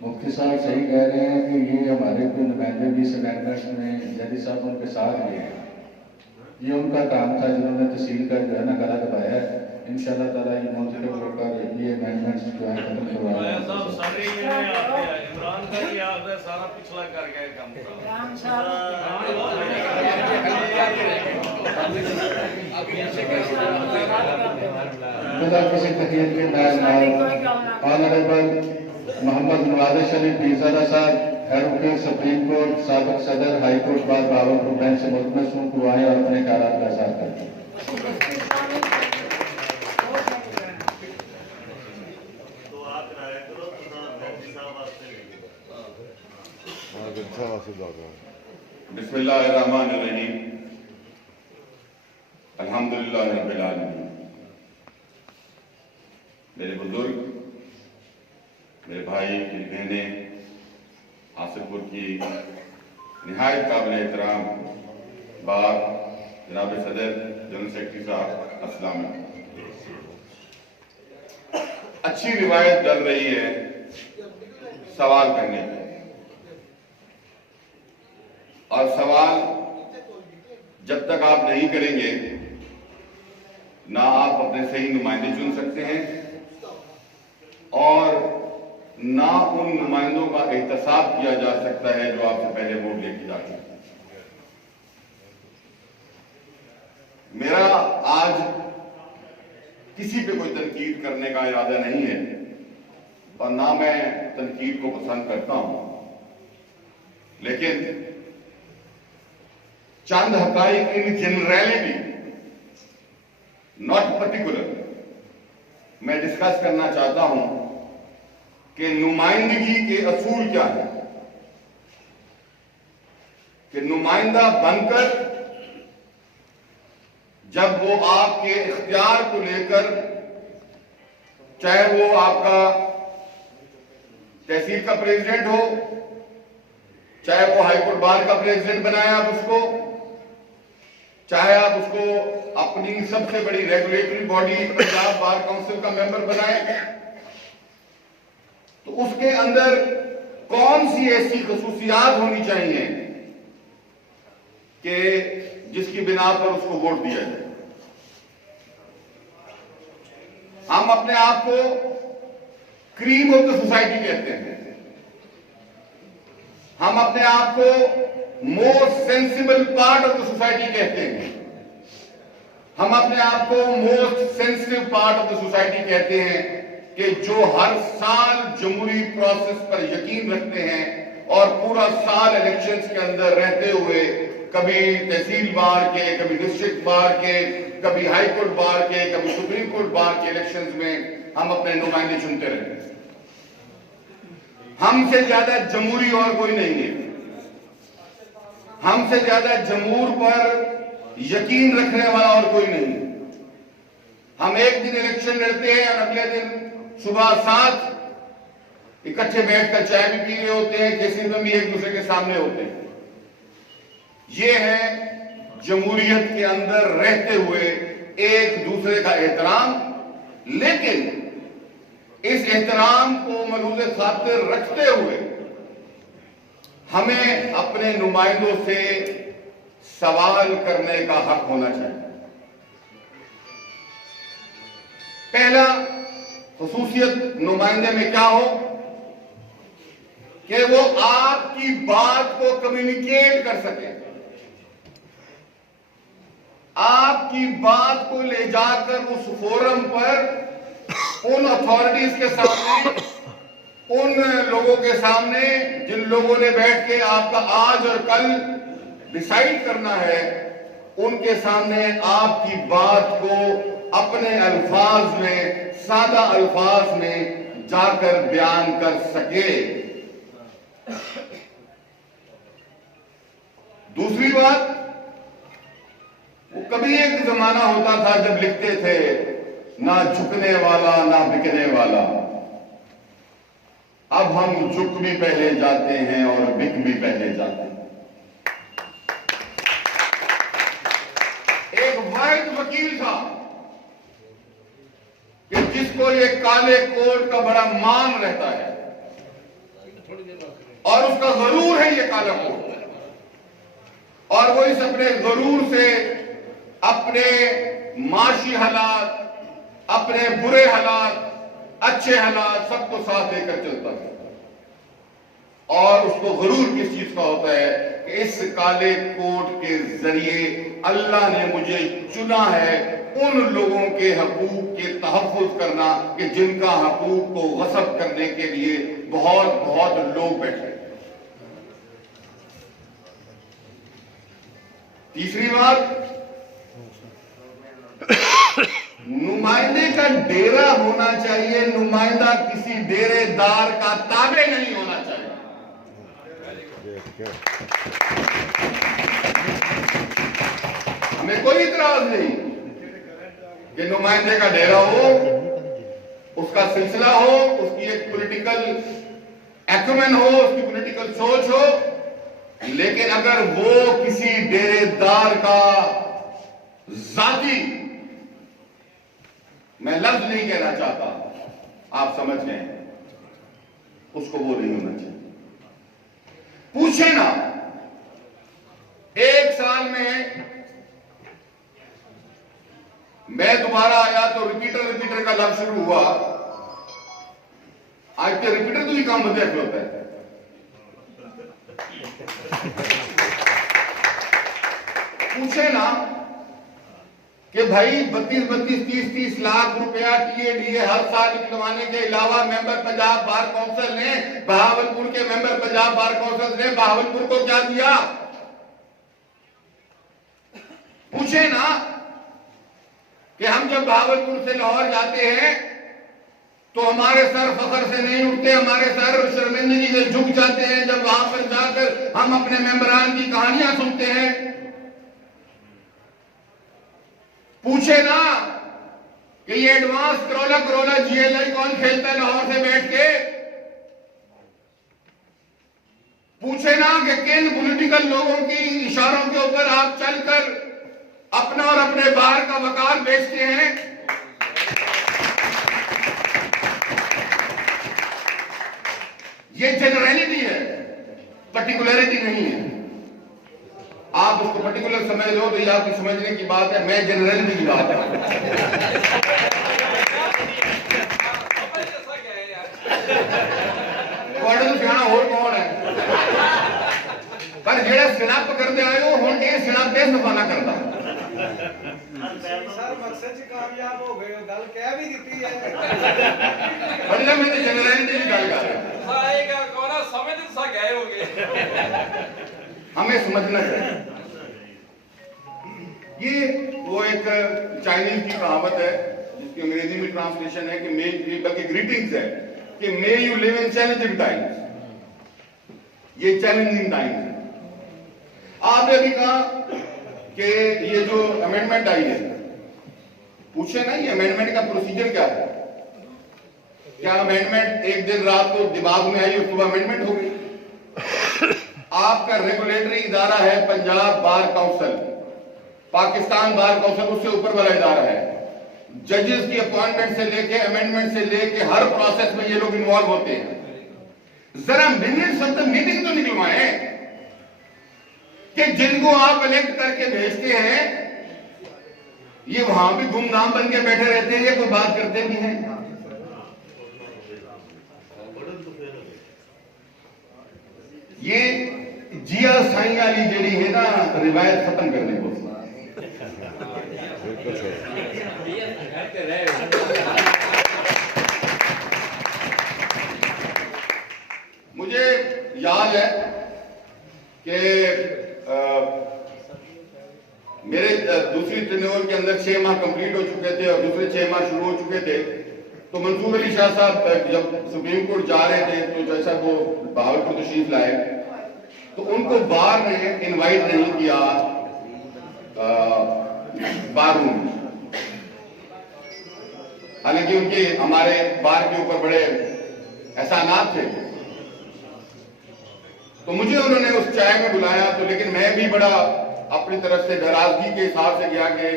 मुफ्ती साहब सही कह रहे हैं कि ये हमारे जो नुमाइंदे भी अमेंडमेंट्स में जैदी साहब उनके साथ भी हैं, ये उनका काम था जिन्होंने तहसील का जो है ना करा दबाया है। इंशाअल्लाह ताला ये मुंतखब होकर ये अमेंडमेंट्स जो है खत्म करवाया खुदा किसी तकलीफ के ऑनरेबल मोहम्मद नवाज शरीफ पीरजादा साहब एडवोकेट सुप्रीम कोर्ट साबिक सदर हाई कोर्ट बाद बावरपुर बेंच से मुल्तमस हूँ को आए और अपने ख्यालात का इज़हार करते हैं। बिस्मिल्लाहिर्रहमानिर्रहीम अल्हम्दुलिल्लाह रब्बिल आलमीन। मेरे बुजुर्ग, मेरे भाई, मेरी बहनें, आसिफपुर की निहायत काबिल एहतराम बाप जनाब सदर जनरल सेक्रेटरी साहब, अस्सलाम वालेकुम। अच्छी रिवायत चल रही है सवाल करने की, और सवाल जब तक आप नहीं करेंगे ना आप अपने सही नुमाइंदे चुन सकते हैं और ना उन नुमाइंदों का एहतसाब किया जा सकता है जो आपसे पहले वोट लेके जाते हैं। मेरा आज किसी पे कोई तनकीद करने का इरादा नहीं है और ना मैं तनकीद को पसंद करता हूं, लेकिन चंद हकाइक इन जनरलिटी नॉट पर्टिकुलर मैं डिस्कस करना चाहता हूं कि नुमाइंदगी के असूल क्या है, कि नुमाइंदा बनकर जब वो आपके इख्तियार को लेकर, चाहे वो आपका तहसील का प्रेसिडेंट हो, चाहे वो हाईकोर्ट बार का प्रेसिडेंट बनाए आप उसको, चाहे आप उसको अपनी सबसे बड़ी regulatory body Punjab bar council का मेंबर बनाए, तो उसके अंदर कौन सी ऐसी खसूसियात होनी चाहिए कि जिसकी बिना पर उसको वोट दिया जाए। हम अपने आप को क्रीम ऑफ द सोसाइटी कहते हैं, हम अपने आप को most sensible part of the society कहते हैं, हम अपने आप को most sensitive part of the society कहते हैं कि जो हर साल जमहूरी प्रोसेस पर यकीन रखते हैं और पूरा साल इलेक्शंस के अंदर रहते हुए कभी तहसील बार के, कभी डिस्ट्रिक्ट बार के, कभी हाई कोर्ट बार के, कभी सुप्रीम कोर्ट बार के इलेक्शंस में हम अपने नुमाइंदे चुनते रहते हैं। हमसे ज्यादा जमहूरी और कोई नहीं है, हमसे ज्यादा जमहूर पर यकीन रखने वाला और कोई नहीं है। हम एक दिन इलेक्शन लड़ते हैं और अगले दिन सुबह 7 इकट्ठे बैठकर चाय भी पी रहे होते हैं, किसी में भी एक दूसरे के सामने होते हैं। ये है जमहूरियत के अंदर रहते हुए एक दूसरे का एहतराम, लेकिन इस एहतराम को मलूज़ खातिर रखते हुए हमें अपने नुमाइंदों से सवाल करने का हक होना चाहिए। पहला खुसूसियत नुमाइंदे में क्या हो कि वो आपकी बात को कम्युनिकेट कर सके, आपकी बात को ले जाकर उस फोरम पर उन अथॉरिटीज के सामने, उन लोगों के सामने जिन लोगों ने बैठ के आपका आज और कल डिसाइड करना है, उनके सामने आपकी बात को अपने अल्फाज में, सादा अल्फाज में जाकर बयान कर सके। दूसरी बात, वो कभी एक जमाना होता था जब लिखते थे ना झुकने वाला ना बिकने वाला, अब हम झुक भी पहले जाते हैं और बिक भी पहले जाते हैं। एक वाहिद वकील था कि जिसको ये काले कोट का बड़ा मान रहता है, और उसका गरूर है ये काला कोट, और वो इस अपने गरूर से अपने माशी हालात, अपने बुरे हालात, अच्छे हालात सबको साथ लेकर चलता है। और उसको गरूर किस चीज का होता है कि इस काले कोट के जरिए अल्लाह ने मुझे चुना है उन लोगों के हकूक के तहफ़्फ़ुज़ करना कि जिनका हकूक को गस्ब करने के लिए बहुत बहुत लोग बैठे। तीसरी बात, नुमाइंदे का डेरा होना चाहिए, नुमाइंदा किसी डेरेदार का ताबे नहीं होना चाहिए। हमें कोई इतराज नहीं कि नुमाइंदे का डेरा हो, उसका सिलसिला हो, उसकी एक पॉलिटिकल एक्यूमेन हो, उसकी पॉलिटिकल सोच हो, लेकिन अगर वो किसी डेरेदार का जाती, मैं लफ्ज नहीं कहना चाहता, आप समझ गए, उसको वो नहीं होना चाहिए। पूछे ना, एक साल में मैं दोबारा आया तो रिपीटर का लफ्ज शुरू हुआ। आज के रिपीटर तो ही काम बंदे होता है। पूछे ना कि भाई 32 30 लाख रुपया टीएडीए हर साल निकलवाने के अलावा मेंबर पंजाब बार काउंसिल ने, बहावलपुर के मेंबर पंजाब बार काउंसिल ने बहावलपुर को क्या दिया? पूछे ना कि हम जब बहावलपुर से लाहौर जाते हैं तो हमारे सर फखर से नहीं उठते, हमारे सर शर्मिंदगी से झुक जाते हैं जब वहां पर जाकर हम अपने मेंबरान की कहानियां सुनते हैं। पूछे ना कि ये एडवांस करोला जीएलआई कौन खेलता है लाहौर से बैठ के। पूछे ना कि किन पॉलिटिकल लोगों की इशारों के ऊपर आप चलकर अपना और अपने बार का वकार बेचते हैं। ये जनरलिटी है, पर्टिकुलरिटी नहीं है। आप उसको पर्टिकुलर समझ लो तो ये आपकी समझने की बात है, मैं जनरलिटी की बात है। तो सियाना हो कौन है, पर जेड़ा सिनाप करते आए हो हुण ये सिनाप पे सफाना करता सर मकसद च कामयाब हो गए, गल कह भी दी है। मतलब मैं तो जनरलिटी की गल कर रहा हूं। आएगा कौन समझ सा गए होंगे। हमें समझना चाहिए। ये वो एक चाइनीज की कहावत है जिसकी अंग्रेजी में ट्रांसलेशन है कि मे, बल्कि ग्रीटिंग्स है कि may you live in challenging times. ये चैलेंजिंग टाइम्स है। आपने अभी कहा कि ये जो अमेंडमेंट आई है, पूछे ना ये अमेंडमेंट का प्रोसीजर क्या है? क्या अमेंडमेंट एक दिन रात को दिमाग में आई और सुबह अमेंडमेंट हो गई? आपका रेगुलेटरी इदारा है Punjab bar council, Pakistan bar council उससे ऊपर वाला इदारा है। जजेस की अपॉइंटमेंट से लेके अमेंडमेंट से लेके हर प्रोसेस में ये लोग इन्वॉल्व होते हैं। जरा मिनट्स ऑफ द मीटिंग तो निकलवाएं कि जिनको आप इलेक्ट करके भेजते हैं ये वहां भी गुमनाम बन के बैठे रहते हैं या कोई बात करते भी हैं? ये जिया साई वाली जेड़ी है ना रिवायत खत्म करने को। मुझे याद है कि मेरे दूसरी टेन्योर के अंदर 6 माह कंप्लीट हो चुके थे और दूसरे 6 माह शुरू हो चुके थे। तो मंसूर अली शाह साहब जब सुप्रीम कोर्ट जा रहे थे तो जैसा वो बहावलपुर तशरीफ लाए तो उनको बार ने इनवाइट नहीं किया बार रूम। हालांकि उनके हमारे बार के ऊपर बड़े एहसानात थे। तो मुझे उन्होंने उस चाय में बुलाया तो, लेकिन मैं भी बड़ा अपनी तरफ से नाराजगी के हिसाब से गया कि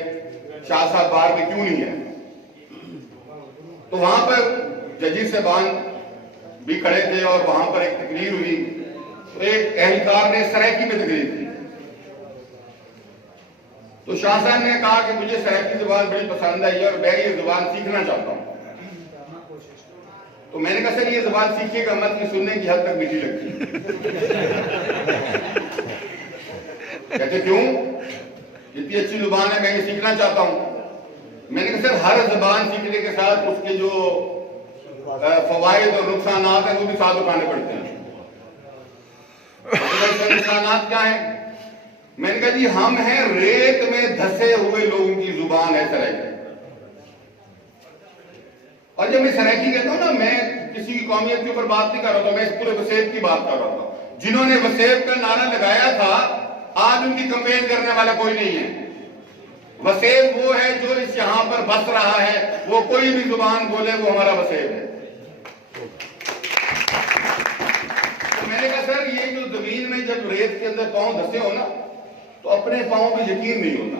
शाह साहब बार में क्यों नहीं है। तो वहां पर जजेस साहबान भी खड़े थे और वहां पर एक तकरीर हुई, तो एक एहलकार ने सराइकी में तकरीर की। तो शाह साहब ने कहा कि मुझे सराइकी जुबान बड़ी पसंद आई और मैं ये जुबान सीखना चाहता हूं। तो मैंने कहा सर ये जुबान सीखिएगा मत कि सुनने की हद तक मीठी लगती है। कहते क्यों? इतनी अच्छी जुबान है, मैं ये सीखना चाहता हूं। मैंने कहा सर हर जुबान सीखने के साथ उसके जो फवायद और नुकसान हैं वो भी साथ उठाने पड़ते हैं। नुकसान क्या है? मैंने कहा जी हम हैं रेत में धसे हुए लोगों की जुबान है सराइकी। और जब मैं सराइकी कहता हूं ना, मैं किसी की कौमियत के ऊपर बात नहीं कर रहा था, मैं इस पूरे वसेब की बात कर रहा था। जिन्होंने वसेब का नारा लगाया था आज उनकी कंपेन करने वाला कोई नहीं है। वसेब वो है जो इस यहां पर बस रहा है, वो कोई भी जुबान बोले वो हमारा वसेब है। तो मैंने कहा सर ये जो जमीन में जब रेत के अंदर पांव धसे हो ना, तो अपने पांव में यकीन नहीं होता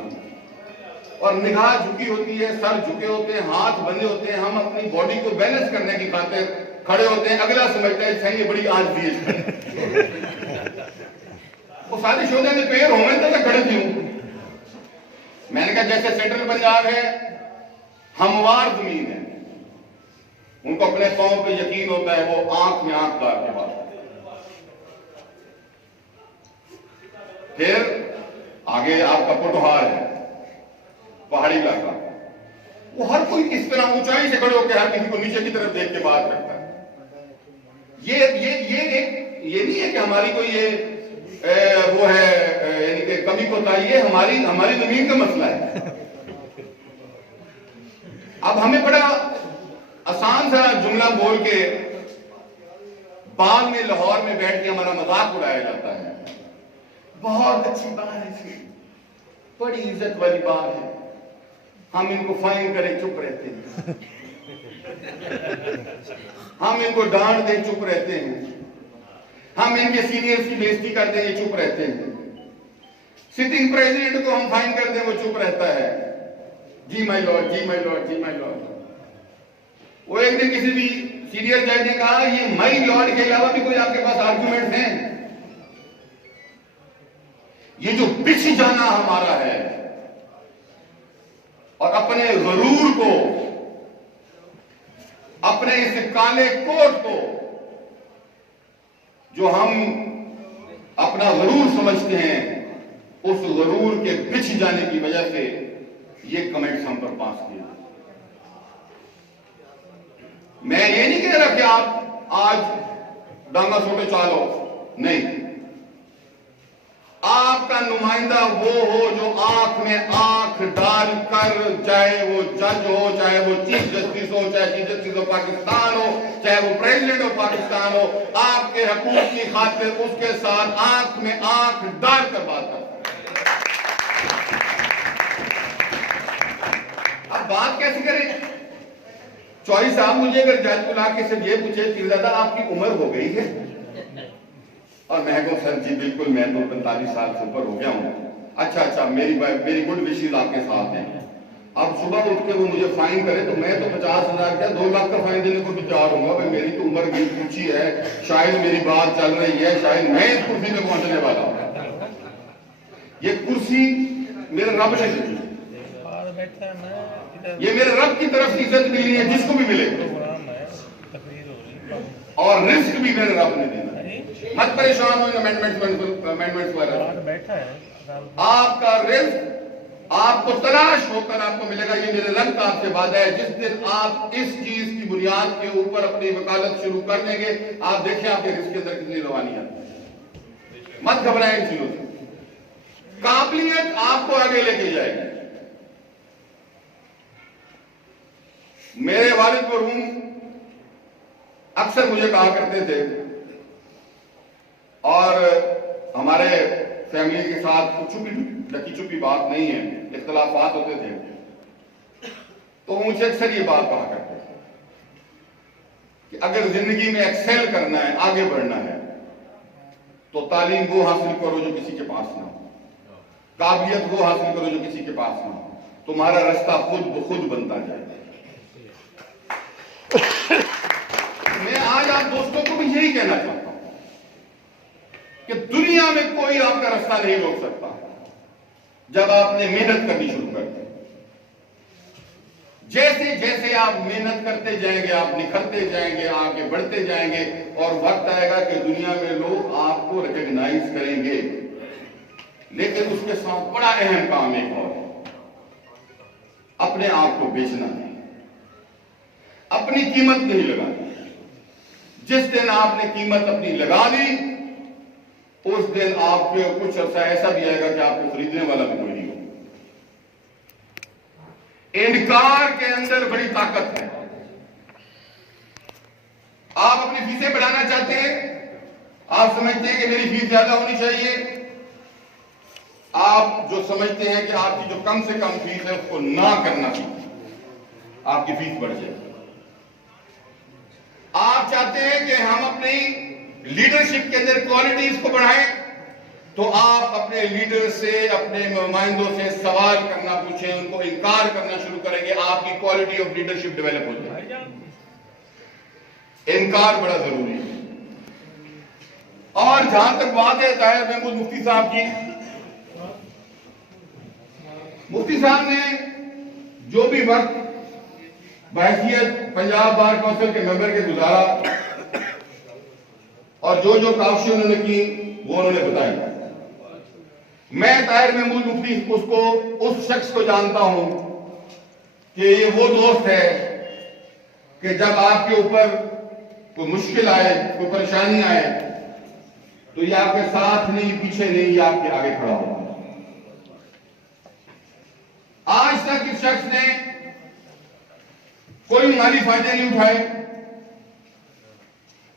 और निगाह झुकी होती है, सर झुके होते हैं, हाथ बंधे होते हैं, हम अपनी बॉडी को बैलेंस करने की खातिर खड़े होते हैं। अगला समझता है सही ये बड़ी आज़दी है। वो सारे शोधे में पैर होंगे तो खड़े क्यों? मैंने कहा जैसे सेंट्रल पंजाब है हमवार जमीन है, उनको अपने पांव पे यकीन होता है, वो आंख में आंख डाल के बात। फिर आगे आपका पोटोहार है, पहाड़ी इलाका, वो हर कोई इस तरह ऊंचाई से खड़े होकर हर किसी को नीचे की तरफ देख के बात करता है। ये नहीं है कि हमारी कोई ये वो है यानी कि कमी कोताही है, हमारी जमीन का मसला है। अब हमें बड़ा आसान सा जुमला बोल के बाद में लाहौर में बैठ के हमारा मजाक उड़ाया जाता है। बहुत अच्छी बात है, बड़ी इज्जत वाली बात है, हम इनको फाइन करें चुप रहते हैं, हम इनको डांट दें चुप रहते हैं, हम इनके सीनियर्स की बेइज्जती कर दें ये चुप रहते हैं, सिटिंग प्रेसिडेंट को हम फाइन कर दें वो चुप रहता है। जी माय लॉर्ड, जी माय लॉर्ड, जी माय लॉर्ड। वो एक दिन किसी भी सीनियर जज ने कहा ये माय लॉर्ड के अलावा भी कोई आपके पास आर्गुमेंट हैं? ये जो बिछ जाना हमारा है और अपने गरूर को, अपने इस काले कोट को जो हम अपना गरूर समझते हैं, उस गरूर के बिछ जाने की वजह से ये कमेंट्स हम पर पास किए। मैं ये नहीं कह रहा कि आप आज डांगा सोटे चालो, नहीं। आपका नुमाइंदा वो हो जो आंख में आंख डालकर, चाहे वो जज हो, चाहे वो चीफ जस्टिस हो, चाहे चीफ जस्टिस ऑफ पाकिस्तान हो, चाहे वो प्रेसिडेंट ऑफ पाकिस्तान हो, आपके हकूक की खातिर उसके साथ आंख में आंख डालकर बात करता है। अब बात कैसे करें? चौधरी साहब मुझे अगर जज बुला के सिर्फ ये पूछे पीरजादा आपकी उम्र हो गई है, और मैं कहूं सर जी बिल्कुल मैं तो 45 साल से ऊपर हो गया हूं। अच्छा मेरी गुड विशेज आपके साथ हैं। अब सुबह उठ के वो मुझे फाइन करे तो मैं तो 50,000 क्या 2 लाख का फाइन देने को भी तैयार हूँ। भाई मेरी तो उम्र गिर पूछी है, शायद मेरी बात चल रही है, शायद मैं इस कुर्सी पे पहुंचने वाला हूँ। ये कुर्सी मेरे रब ने दी, ये मेरे रब की तरफ से इज्जत मिली है जिसको भी मिले, और रिस्क भी मेरे रब ने देना। मत परेशान हो अमेंडमेंट्स वगैरह, आपका रिस्क आपको तलाश होकर आपको मिलेगा। ये मेरे रब का आपसे वादा है। जिस दिन आप इस चीज की बुनियाद के ऊपर अपनी वकालत शुरू कर देंगे, आप देखिए आपके रिस्क के अंदर कितनी रवानी आती है। मत घबराएं इन चीजों से, काबिलियत आपको आगे लेके जाएगी। मेरे वालिद मरहूम अक्सर मुझे कहा करते थे, और हमारे फैमिली के साथ ढकी छुपी बात नहीं है, इख्तलाफात होते थे, तो मुझे अक्सर ये बात कहा करते थे कि अगर जिंदगी में एक्सेल करना है, आगे बढ़ना है, तो तालीम वो हासिल करो जो किसी के पास ना हो, काबिलियत वो हासिल करो जो किसी के पास ना हो, तुम्हारा रास्ता खुद ब खुद बनता जाए। मैं आज आप दोस्तों कहना चाहता हूं कि दुनिया में कोई आपका रास्ता नहीं रोक सकता जब आपने मेहनत करनी शुरू कर दी। जैसे जैसे आप मेहनत करते जाएंगे, आप निखरते जाएंगे, आगे बढ़ते जाएंगे, और वक्त आएगा कि दुनिया में लोग आपको रिकॉग्नाइज करेंगे। लेकिन उसके साथ बड़ा अहम काम एक और है, अपने आप को बेचना नहीं, अपनी कीमत नहीं लगानी। जिस दिन आपने कीमत अपनी लगा ली, उस दिन आपके कुछ अर्सा ऐसा भी आएगा कि आपको खरीदने वाला भी कोई नहीं होगा। इनकार के अंदर बड़ी ताकत है। आप अपनी फीसें बढ़ाना चाहते हैं, आप समझते हैं कि मेरी फीस ज्यादा होनी चाहिए, आप जो समझते हैं कि आपकी जो कम से कम फीस है उसको ना करना चाहिए, आपकी फीस बढ़ जाएगी। आप चाहते हैं कि हम अपनी लीडरशिप के अंदर क्वालिटीज को बढ़ाएं, तो आप अपने लीडर से, अपने नुमाइंदों से सवाल करना पूछें, उनको इनकार करना शुरू करेंगे, आपकी क्वालिटी ऑफ लीडरशिप डेवलप हो जाएगी। इनकार बड़ा जरूरी है। और जहां तक बात है ताहिर महमूद मुफ्ती साहब की, मुफ्ती साहब ने जो भी वक्त बहैसियत पंजाब बार काउंसिल के मेंबर के गुजारा और जो जो काविशें उन्होंने की वो उन्होंने बताई। मैं ताहिर महमूद मुफ्ती उसको, उस शख्स को जानता हूं कि ये वो दोस्त है कि जब आपके ऊपर कोई मुश्किल आए, कोई परेशानी आए, तो ये आपके साथ नहीं, पीछे नहीं, ये आपके आगे खड़ा होगा। आज तक इस शख्स ने कोई माली फायदे नहीं उठाए,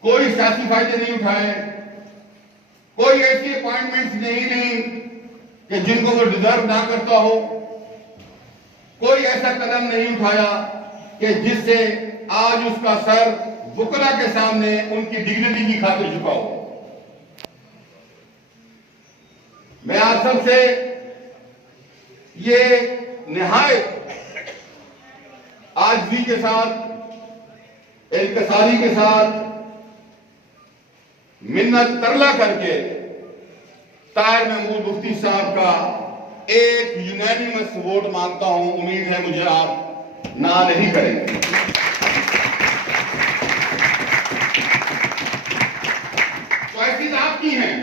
कोई सियासी फायदे नहीं उठाए, कोई ऐसी अपॉइंटमेंट्स नहीं ली कि जिनको वो डिजर्व ना करता हो, कोई ऐसा कदम नहीं उठाया कि जिससे आज उसका सर वुकला के सामने उनकी डिग्निटी की खातिर झुका हो। मैं आप सबसे ये निहायत आजजी के साथ, इल्तिसारी के साथ मिन्नत तरला करके ताहिर महमूद मुफ्ती साहब का एक यूनानिमस वोट मांगता हूं। उम्मीद है मुझे आप ना नहीं करेंगे। चॉइसेस आपकी हैं,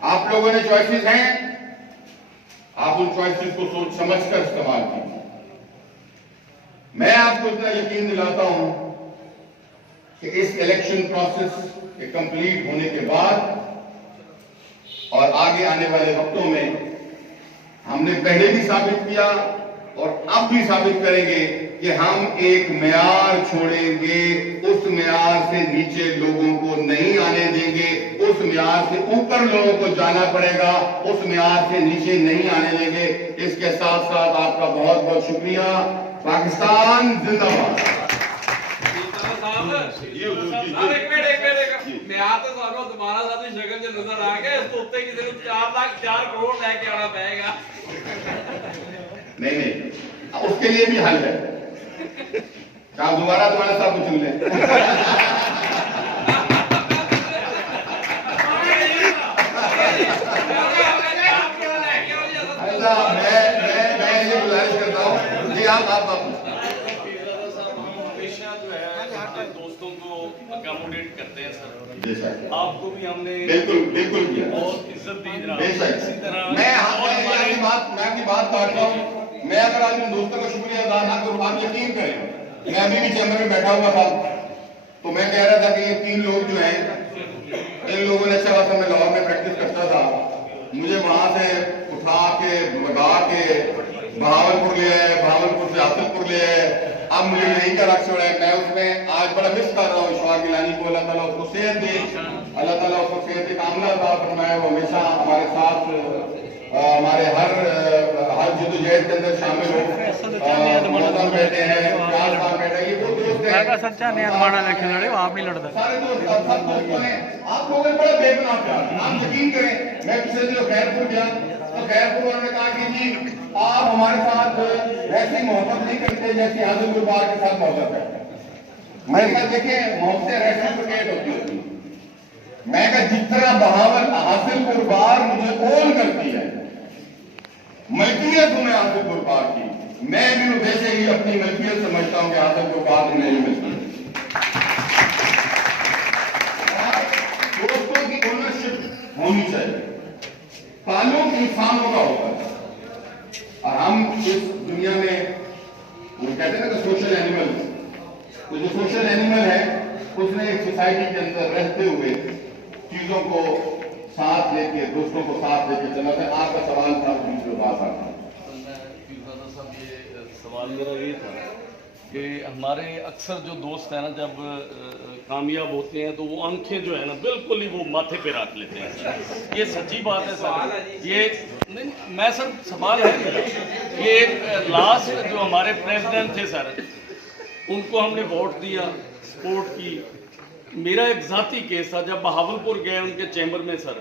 आप लोगों ने चॉइसेस हैं, आप उन चॉइसेस को सोच समझ कर इस्तेमाल कीजिए। मैं आपको इतना यकीन दिलाता हूं कि इस इलेक्शन प्रोसेस के कंप्लीट होने के बाद और आगे आने वाले वक्तों में हमने पहले भी साबित किया और अब भी साबित करेंगे कि हम एक मेयार छोड़ेंगे, उस मेयार से नीचे लोगों को नहीं आने देंगे, उस मेयार से ऊपर लोगों को जाना पड़ेगा, उस मेयार से नीचे नहीं आने देंगे। इसके साथ साथ आपका बहुत बहुत शुक्रिया। पाकिस्तान जिंदाबाद। नहीं, उसके लिए भी हल है, आप दोबारा साहब को चुन लें। मैं ये गुजारिश करता हूँ जी, आप दोस्तों को अकोमोडेट करते हैं सर, आपको भी हमने बिल्कुल किया, बहुत इज्जत दी जनाब। बेशक। इसी तरह मैं आपकी बात काट रहा हूँ। मैं अगर आज उन दोस्तों का शुक्रिया अदा ना करूँ, आप यकीन करें, मैं अभी भी चैम्बर में बैठा हुआ था तो मैं कह रहा था कि ये 3 लोग जो हैं, इन लोगों ने अच्छा खासा, मैं लाहौर में प्रैक्टिस करता था, मुझे वहां से उठा के भगा के बहावलपुर ले आए, बहावलपुर से आसिफपुर ले आए, अब मुझे यही का रक्स है। मैं उसमें आज बड़ा मिस कर रहा हूँ इशफाक गिलानी को। अल्लाह ताला उसको सेहत दे, अल्लाह ताला उसको सेहत की कामना अता फरमाए। वो हमेशा हमारे साथ हमारे हर जद्दोजहद के अंदर शामिल हो। मौसम बैठे हैं, प्याज साहब बैठे हैं, ये वो दोस्त हैं, सच्चा नहीं हमारा इलेक्शन लड़े, आप नहीं लड़ते। सारे दोस्त, सब दोस्तों हैं। आप लोगों ने बड़ा बेगुनाह प्यार, आप यकीन करें। मैं पिछले दिनों खैरपुर गया तो खैरपुर वालों ने कहा कि जी आप हमारे साथ वैसी मोहब्बत नहीं करते जैसी हाजिर गुरबार के साथ मोहब्बत करते हैं। मैं कहा देखें मोहब्बतें रेसिप्रोकेट होती होती। मैं कहा जितना बहावल हासिलपुर बार मुझे ओन करती है, मल्कियत हूं मैं हासिलपुर बार की, मैं भी वैसे ही अपनी मल्कियत समझता हूं कि हासिलपुर बार मेरी मल्कियत। दोस्तों की ओनरशिप होनी चाहिए, ताल्लुक इंसानों का होगा। और हम इस दुनिया में वो कहते हैं ना कि सोशल एनिमल, तो जो सोशल एनिमल है उसने एक सोसाइटी के अंदर रहते हुए चीजों को साथ लेके, दोस्तों को साथ लेके चला था। आपका सवाल था जो बात आता ये सवाल मेरा ये था कि हमारे अक्सर जो दोस्त हैं ना, जब कामयाब होते हैं तो वो आंखें जो है ना बिल्कुल ही वो माथे पे रख लेते हैं। ये सच्ची बात है सर। ये नहीं, मैं सर सवाल है मेरा, ये लास्ट जो हमारे प्रेसिडेंट थे सर, उनको हमने वोट दिया, सपोर्ट की। मेरा एक जाती केस था, जब बहावलपुर गए उनके चैम्बर में सर,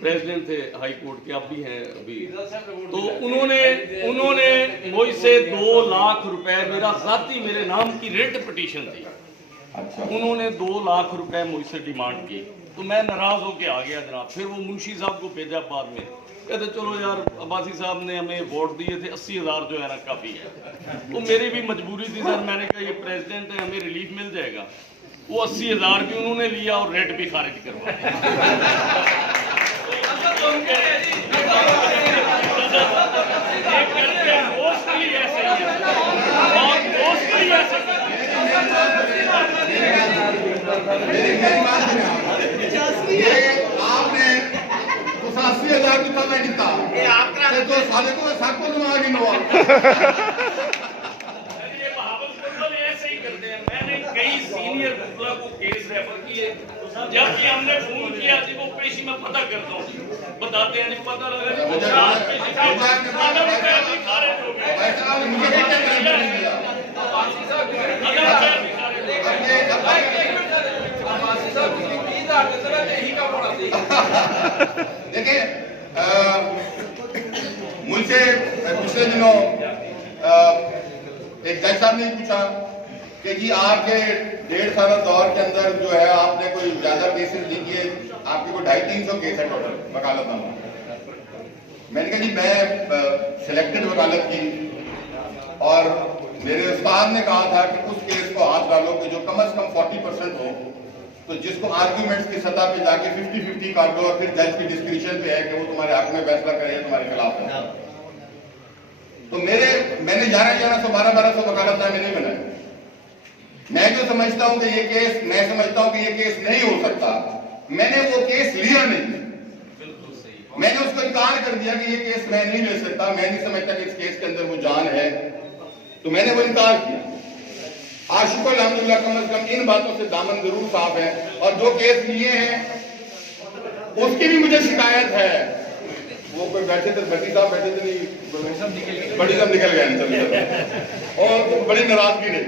प्रेसिडेंट थे हाई कोर्ट के, अब भी हैं अभी, तो उन्होंने मुझसे 2 लाख रुपए, मेरा जाती मेरे नाम की रेट पिटीशन थी, उन्होंने 2 लाख रुपए मुझसे डिमांड की। तो मैं नाराज होके आ गया जनाब। फिर वो मुंशी साहब को भेजा बाद में, कहते चलो यार अब्बासी साहब ने हमें वोट दिए थे, 80,000 जो है ना काफ़ी है। तो मेरी भी मजबूरी थी सर, मैंने कहा ये प्रेसिडेंट है, हमें रिलीफ मिल जाएगा। वो 80,000 भी उन्होंने लिया और रेट भी खारिज करवा आपने 85,000 की समय दिता तो साले को साको दिमाग ही नवा। ये बहावलपुर वाले ऐसे ही करते हैं। मैंने कई सीनियर वकीलों को केस रेफर किए, जब भी हमने फोन किया जी वो पेशी में पता करता हूँ, बताते हैं नहीं पता लगा मुझे देखिए मुझसे पिछले दिनों एक जज साहब ने पूछा कि जी आपके 1.5 साल दौर के अंदर जो है आपने कोई ज्यादा केसेस नहीं किए, आपके कोई 250-300 केस है टोटल वकालतनामा। मैंने कहा जी मैं सिलेक्टेड वकालत की, और मेरे उस्ताद ने कहा था कि उस केस को हाथ डालो कि जो कम से कम 40% हो, तो जिसको आर्ग्यूमेंट्स की सतह पे जाके 50-50 कर दो, और फिर जज की डिस्क्रिप्शन पे है कि वो तुम्हारे हक में फैसला करे या तुम्हारे खिलाफ है। तो मैंने 1100-1200 वकालतनामे नहीं बनाए। मैं जो समझता हूं कि ये केस, मैं समझता हूं कि ये केस नहीं हो सकता, मैंने वो केस लिया नहीं। मैंने उसको इनकार कर दिया कि ये केस मैं नहीं ले सकता, मैं नहीं समझता कि इस केस के अंदर वो जान है, तो मैंने वो इनकार किया। आज शुक्र अल्हम्दुलिल्लाह कम से कम इन बातों से दामन जरूर साफ है, और जो केस लिए हैं उसकी भी मुझे शिकायत है। वो कोई बैठे थे, बड़ी साहब बैठे थे, नहीं बड़ी साहब निकल गए और बड़ी नाराजगी नहीं।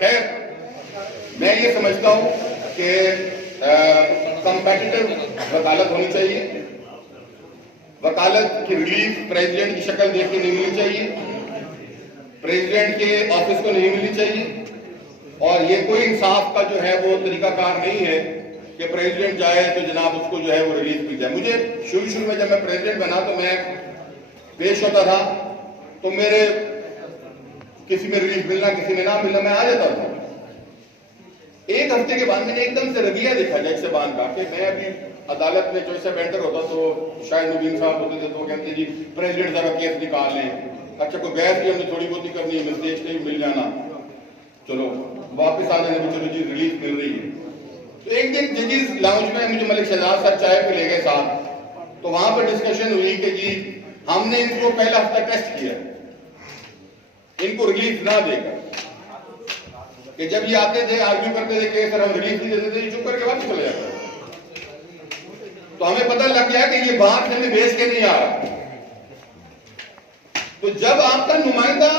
खैर मैं ये समझता हूं कि कंपेटिटिव वकालत होनी चाहिए, वकालत की रिलीफ प्रेसिडेंट की शक्ल देख के नहीं मिलनी चाहिए, प्रेसिडेंट के ऑफिस को नहीं मिलनी चाहिए, और ये कोई इंसाफ का जो है वो तरीकाकार नहीं है कि प्रेसिडेंट जाए तो जनाब उसको जो है वो रिलीफ मिल जाए। मुझे शुरू में जब मैं प्रेसिडेंट बना तो मैं पेश होता था, तो मेरे किसी में रिलीफ मिलना किसी में ना मिलना, मैं आ जाता था। एक हफ्ते के बाद मैंने एकदम से रवैया देखा जज साहब का कि मैं अभी अदालत में जज साहब एंटर होता तो शायद नवीन साहब होते थे, तो कहते जी प्रेसिडेंट साहब केस निकाल लें, अच्छा कोई बहस भी हमने थोड़ी बहुत करनी है, मिस्टेक से मिल जाना, चलो वापस आ जाने, चलो जी रिलीफ मिल रही है। तो एक दिन जजेस लाउंज में मुझे मलिक शहजाद साहब चाय पे ले गए साथ, तो वहां पर डिस्कशन हुई कि जी हमने इनको पहला हफ्ता टेस्ट किया, इनको रिलीफ ना देकर, कि जब ये आते थे आर्ग्यू करते थे कि सर हम रिलीफ नहीं देते थे, चुप करके वापस चले जाते। तो हमें पता लग गया कि ये बात हमें बेच के नहीं आ रहा। तो जब आपका नुमाइंदा,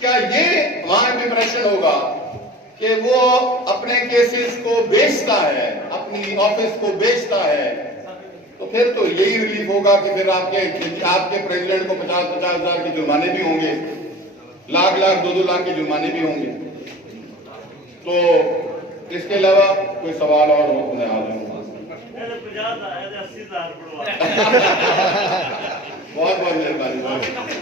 क्या ये वहां इंप्रेशन होगा कि वो अपने केसेस को बेचता है, अपनी ऑफिस को बेचता है, तो फिर तो यही रिलीफ होगा कि फिर आपके प्रेसिडेंट को 50-50 हजार के जुर्माने भी होंगे, लाख-लाख 2-2 लाख के जुर्माने भी होंगे। तो इसके अलावा कोई सवाल और हो तो मैं हाजिर हूँ। बहुत बहुत मेहरबानी।